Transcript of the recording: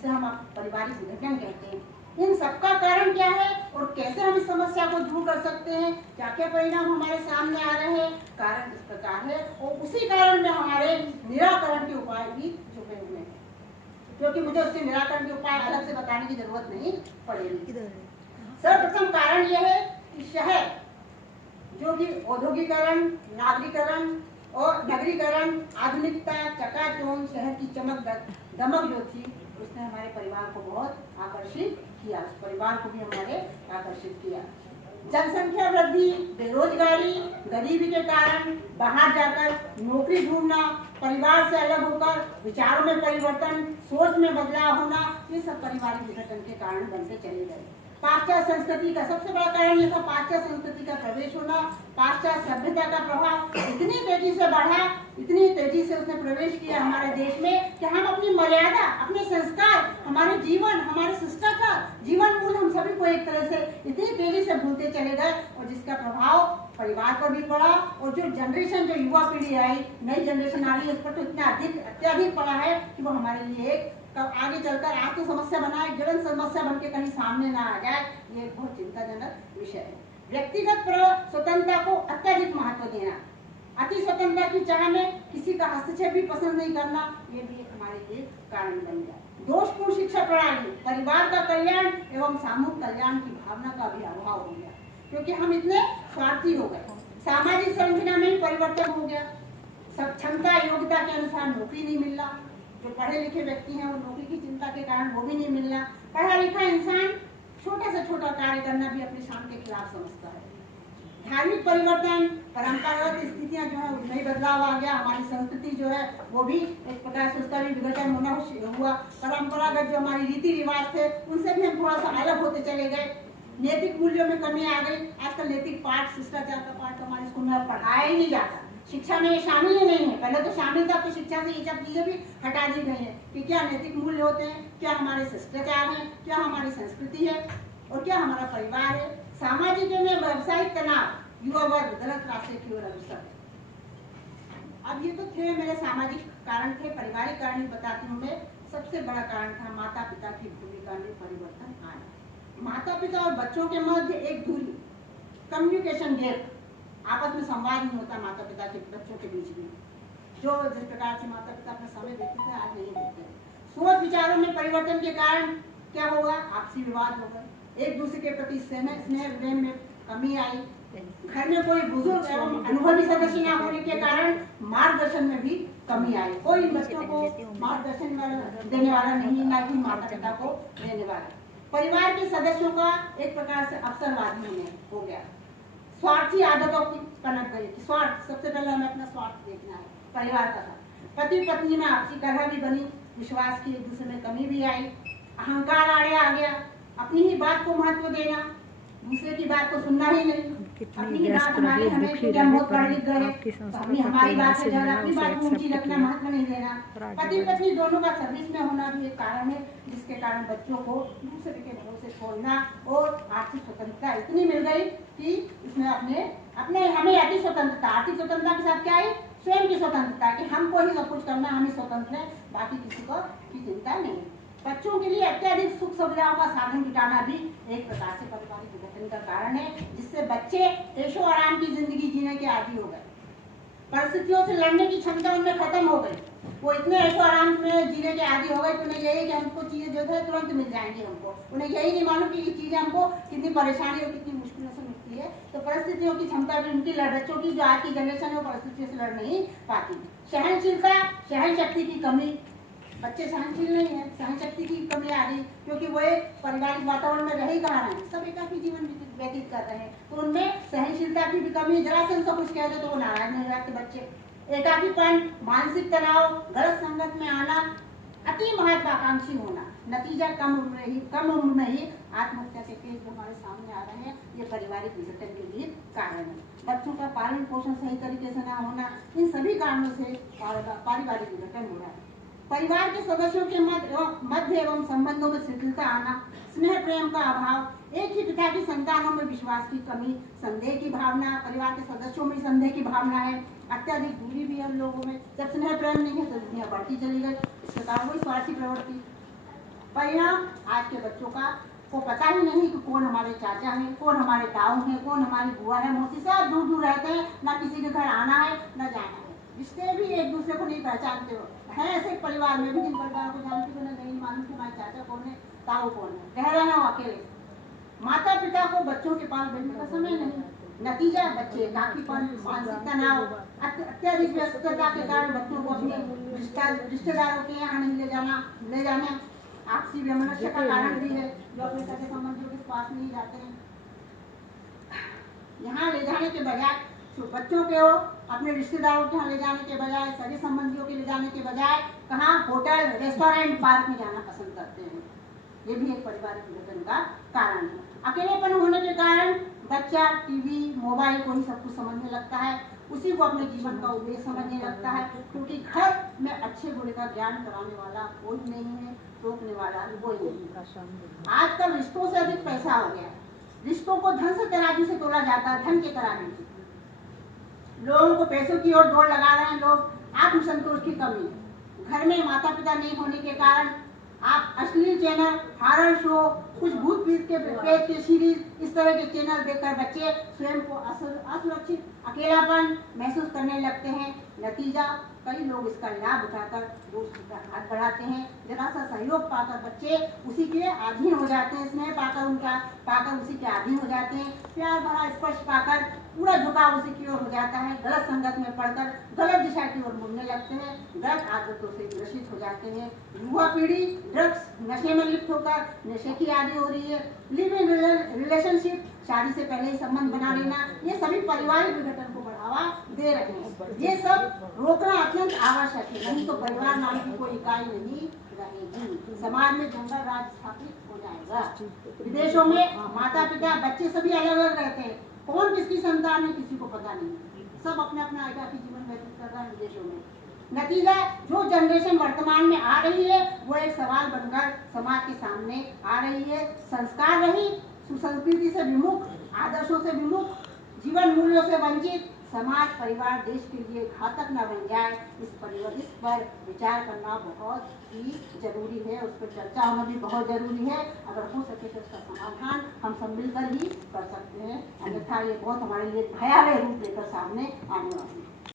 जिसे हम पारिवारिक विघटन कहते हैं। इन सबका कारण क्या है और कैसे हम इस समस्या को दूर कर सकते हैं, क्या क्या परिणाम हमारे सामने आ रहे हैं। कारण इस प्रकार है और उसी कारण में हमारे निराकरण के उपाय भी छुपे हुए हैं, क्योंकि मुझे उसके निराकरण के उपाय अलग से बताने की जरूरत नहीं पड़ेगी। सर्वप्रथम कारण यह है कि शहर जो कि औद्योगिकरण, नागरीकरण और नगरीकरण, आधुनिकता, चकाचौंध, शहर की चमक दमक जो थी उसने हमारे परिवार को बहुत आकर्षित किया, उस परिवार को भी हमारे आकर्षित किया। जनसंख्या वृद्धि, बेरोजगारी, गरीबी के कारण बाहर जाकर नौकरी ढूंढना, परिवार से अलग होकर विचारों में परिवर्तन, सोच में बदलाव होना, ये सब पारिवारिक विघटन के कारण बनते चले गए। पाश्चात्य संस्कृति का सबसे बड़ा कारण यह था, पाश्चात्य संस्कृति का प्रवेश होना, पाश्चात्य सभ्यता का प्रभाव इतनी तेजी से बढ़ा, इतनी तेजी से उसने प्रवेश किया हमारे देश में कि हम अपनी मर्यादा, अपने संस्कार, हमारे जीवन, हमारे शिष्टाचार, जीवन मूल्य हम सभी को एक तरह से इतनी तेजी से भूलते चले गए, और जिसका प्रभाव परिवार पर भी पड़ा। और जो जनरेशन, जो युवा पीढ़ी आई, नई जनरेशन आ रही है, उस पर तो इतना अत्यधिक पड़ा है कि वो हमारे लिए एक तब आगे चलकर आत्म समस्या बनाए, जलन समस्या बनके कहीं सामने ना आ जाए, ये एक बहुत चिंताजनक विषय है। व्यक्तिगत स्वतंत्रता को अत्यधिक महत्व देना, अति स्वतंत्रता की चाह में किसी का हस्तक्षेप भी पसंद नहीं करना, ये भी हमारे लिए कारण बन गया। दोषपूर्ण शिक्षा प्रणाली, परिवार का कल्याण एवं सामूहिक कल्याण की भावना का भी अभाव हो गया, क्योंकि हम इतने स्वार्थी हो गए। सामाजिक संरचना में ही परिवर्तन हो गया, क्षमता योग्यता के अनुसार नौकरी नहीं मिलना, जो पढ़े लिखे व्यक्ति हैं वो नौकरी की चिंता के कारण वो भी नहीं मिलना। पढ़ा लिखा इंसान छोटा से छोटा कार्य करना भी अपनी शान के खिलाफ समझता है। धार्मिक परिवर्तन, परंपरागत स्थितियां जो है उसमें बदलाव आ गया, हमारी संस्कृति जो है वो भी एक प्रकार से उसका भी विघटन होना हुआ। परंपरागत जो हमारी रीति रिवाज थे उनसे भी हम थोड़ा सा अलग होते चले गए। नैतिक मूल्यों में कमी आ गई, आजकल नैतिक पाठ, शिष्टाचार का पाठ हमारे स्कूल में पढ़ाया ही नहीं जाता, शिक्षा में ये शामिल ही नहीं है। पहले तो शामिल था, तो शिक्षा से ये सब चीजें भी हटा दी गई है कि क्या नैतिक मूल्य होते हैं, क्या हमारे शिष्टाचार है, क्या हमारी संस्कृति है और क्या हमारा परिवार है। सामाजिक में व्यवसायिक तनाव, युवा वर्ग गलत रास्ते की ओर अग्रसर है। अब ये तो थे मेरे सामाजिक कारण थे, पारिवारिक कारण ही बताती हूँ मैं। सबसे बड़ा कारण था माता पिता की भूमिका में परिवर्तन आना। माता पिता और बच्चों के मध्य एक दूरी, कम्युनिकेशन गैप, आपस में संवाद नहीं होता माता पिता के बच्चों के बीच में। जो जिस प्रकार से माता पिता अपना समय देते थे आज नहीं देते। सोच विचारों में परिवर्तन के कारण क्या होगा, आपसी विवाद हो गए, एक दूसरे के प्रति स्नेह प्रेम में कमी आई। घर में कोई बुजुर्ग एवं अनुभवी सदस्य न होने के कारण मार्गदर्शन में भी कमी आई। कोई बच्चों को मार्गदर्शन देने वाला नहीं, ना ही माता पिता को देने वाला। परिवार के सदस्यों का एक प्रकार से अवसरवादी हो गया, स्वार्थी आदतों की कनक गई कि स्वार्थ, सबसे पहले हमें अपना स्वार्थ देखना है। परिवार का साथ पति पत्नी में आपसी कलह भी बनी, विश्वास की एक दूसरे में कमी भी आई, अहंकार आड़े आ गया, अपनी ही बात को महत्व देना, दूसरे की बात को सुनना ही नहीं, अपनी ही बात हमारी, हमें बहुत पढ़ लिख गए तो हमारी बात से ज्यादा अपनी बात को ऊंची रखना, महत्व नहीं देना। पति पत्नी दोनों का सर्विस में होना भी एक कारण है, जिसके कारण बच्चों को दूसरे के भरोसे छोड़ना और आर्थिक स्वतंत्रता इतनी मिल गई कि इसमें अपने हमें आर्थिक स्वतंत्रता, आर्थिक स्वतंत्रता के साथ क्या है, स्वयं की स्वतंत्रता कि हमको ही सब कुछ करना, हमें स्वतंत्र है, बाकी किसी को की चिंता नहीं। बच्चों के लिए अत्यधिक सुख सुविधाओं का साधन जुटाना भी एक प्रकार से पारिवारिक विघटन का कारण है, जिससे बच्चे ऐशो आराम की जिंदगी जीने के आदी हो गए। परिस्थितियों से लड़ने की क्षमता उनमें खत्म हो गई, वो इतने ऐशो आराम में जीने के आदी हो गए कि उन्हें यही कि हमको चीजें जो है तुरंत मिल जाएंगी हमको, उन्हें यही नहीं मालूम कि ये चीजें हमको कितनी परेशानी और कितनी मुश्किलों से मिलती है। तो परिस्थितियों की क्षमता भी उनकी बच्चों की जो आज की जनरेशन है वो परिस्थितियों से लड़ नहीं पाती। सहनशीलता, सहन शक्ति की कमी, बच्चे सहनशील नहीं है, सहन शक्ति की कमी आ रही, क्योंकि वो एक पारिवारिक वातावरण में रह ही कहा रहे हैं, सब एकाकी जीवन व्यतीत कर रहे हैं, तो उनमें सहनशीलता की भी कमी है। जरा से उनसे कुछ कह दो तो वो नाराज नहीं रहते बच्चे। एकाकीपन, मानसिक तनाव, गलत संगत में आना, अति महत्वाकांक्षी होना, नतीजा कम उम्र में ही आत्महत्या के केस जो हमारे सामने आ रहे हैं, ये पारिवारिक विघटन के लिए कारण है। बच्चों का पालन पोषण सही तरीके से न होना, इन सभी कारणों से पारिवारिक विघटन हो रहा है। परिवार के सदस्यों के मध्य एवं संबंधों में शिथिलता आना, स्नेह प्रेम का अभाव, एक ही पिता की संतानों में विश्वास की कमी, संदेह की भावना, परिवार के सदस्यों में संदेह की भावना है, अत्यधिक दूरी भी है उन लोगों में। जब स्नेह प्रेम नहीं है तो दुनिया बढ़ती चली गई, इस प्रकार वही स्वार्थी प्रवृत्ति। परिणाम आज के बच्चों का को पता ही नहीं कि कौन हमारे चाचा हैं, कौन हमारे ताऊ हैं, कौन हमारी बुआ है, मौसी, सब दूर दूर रहते हैं, ना किसी के घर आना है ना जाना है। रिश्ते भी एक दूसरे को नहीं पहचानते हो। है ऐसे परिवार में भी जिन परिवार को जानती हो नहीं मालूम कि हमारे चाचा कौन है, ताऊ कौन है, कह रहे हैं वो अकेले। माता पिता को बच्चों के पास बैठने का समय नहीं। नतीजा बच्चे एकाकीपन, मानसिक तनाव, अत्यधिक व्यस्तता के कारण बच्चों को अपने रिश्तेदारों के यहाँ नहीं ले जाना आपसी वैमनस्य का कारण भी है, जो अपने सगे संबंधियों के पास नहीं जाते हैं। यहाँ ले जाने के बजाय बच्चों के अपने रिश्तेदारों के यहाँ ले जाने के बजाय, सगे संबंधियों के ले जाने के बजाय कहाँ होटल, रेस्टोरेंट, पार्क में जाना पसंद करते हैं। ये भी एक पारिवारिक विघटन का कारण है। अकेलेपन होने के कारण बच्चा टीवी, मोबाइल को ही सब कुछ समझने लगता है, उसी को अपने जीवन का उद्देश्य समझने लगता है, क्योंकि घर में अच्छे बुरे का ज्ञान कराने वाला कोई नहीं है, रोकने वाला कोई नहीं। आजकल रिश्तों से अधिक पैसा हो गया। रिश्तों को धन से तराजू से तोला जाता है, धन के तराजू से। लोगों को पैसों की ओर दौड़ लगा रहे हैं लोग, आत्मसंतोष की कमी। घर में माता पिता नहीं होने के कारण आप अश्लील चैनल, हॉरर शो, कुछ भूत प्रेत के सीरीज, इस तरह के चैनल देखकर बच्चे स्वयं को असुरक्षित, अकेलापन महसूस करने लगते हैं। नतीजा कई लोग इसका लाभ उठाकर दोस्ती का हाथ बढ़ाते हैं। जरा सा सहयोग पाकर बच्चे उसी के अधीन हो जाते हैं, स्नेह पाकर उसी के अधीन हो जाते हैं, प्यार भरा स्पर्श पाकर पूरा झुकाव उसी की ओर हो जाता है। गलत संगत में पड़कर गलत दिशा की ओर मुड़ने लगते हैं, गलत आदतों से ग्रसित हो जाते हैं। युवा पीढ़ी ड्रग्स, नशे में लिप्त होकर नशे की आदी हो रही है। लिव इन रिलेशनशिप, शादी से पहले ही संबंध बना लेना, ये सभी पारिवारिक विघटन को बढ़ावा दे रहे हैं। ये सब रोकना अत्यंत आवश्यक है, नहीं तो परिवार नाम की कोई इकाई नहीं रहेगी। समाज में जंगल राज स्थापित हो जाएगा। विदेशों में माता पिता बच्चे सभी अलग अलग रहते हैं, कौन किसकी संतान है किसी को पता नहीं, सब अपना अपना एकाकी जीवन व्यतीत कर रहा है विदेशों में। नतीजा जो जनरेशन वर्तमान में आ रही है वो एक सवाल बनकर समाज के सामने आ रही है। संस्कार रहित, सुसंस्कृति से विमुख, आदर्शों से विमुख, जीवन मूल्यों से वंचित समाज, परिवार, देश के लिए घातक न बन जाए, इस पर विचार करना बहुत ही जरूरी है। उस पर चर्चा होना भी बहुत जरूरी है। अगर हो सके तो उसका समाधान हम सब मिलकर ही कर सकते हैं, अन्यथा ये बहुत हमारे लिए भयावह रूप लेकर सामने आने वाली है।